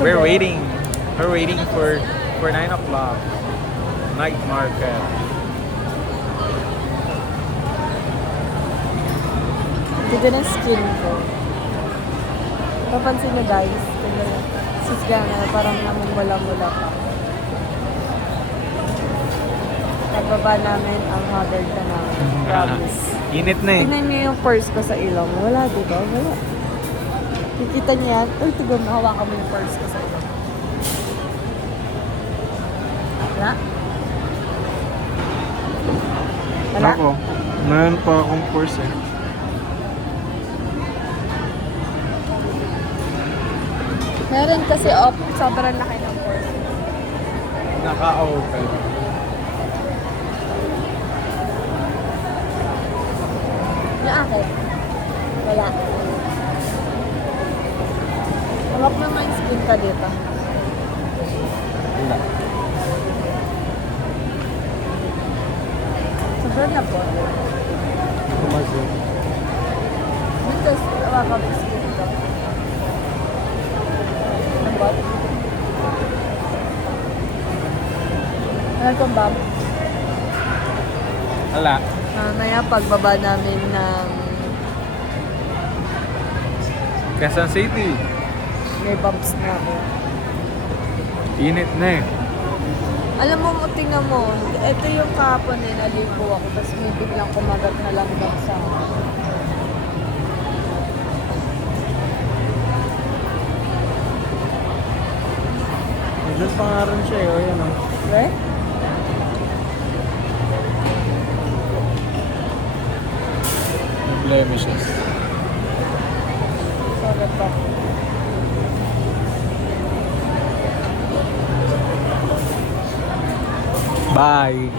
We're waiting. We're waiting for 9 o'clock. Night market. Ito na skin ko. Papansin nyo guys, sis gana, parang namumula-mula pa. Nagbaba namin ang haggard na namin. Promise. Init na eh. Tingnan niyo yung purse ko sa ilong. Wala, di ba? Wala. Kikita niya yan. Uy, tigam, hawakan mo yung purse ko sa ilong. Wala? Wala? Ako, meron pa akong purse eh. Meron kasi sobrang laki ng purse. Naka-open. Yung akin? Wala. Hawak na yung skin ka dito. Wala. Sobrang na po. Kumazin. Dito, hawak ang skin ko. Lambot. Ano itong bab? Wala. Mamaya pagbaba namin ng Quezon City. may bumps na ako. Init na eh. Alam mo, tingnan mo, ito yung kahapon eh, naligo ako, tapos may biglang kumagat na langgam sa Diyan pa nga rin siya eh. O yan o. right? Blemishes. Sorry pa. Bye.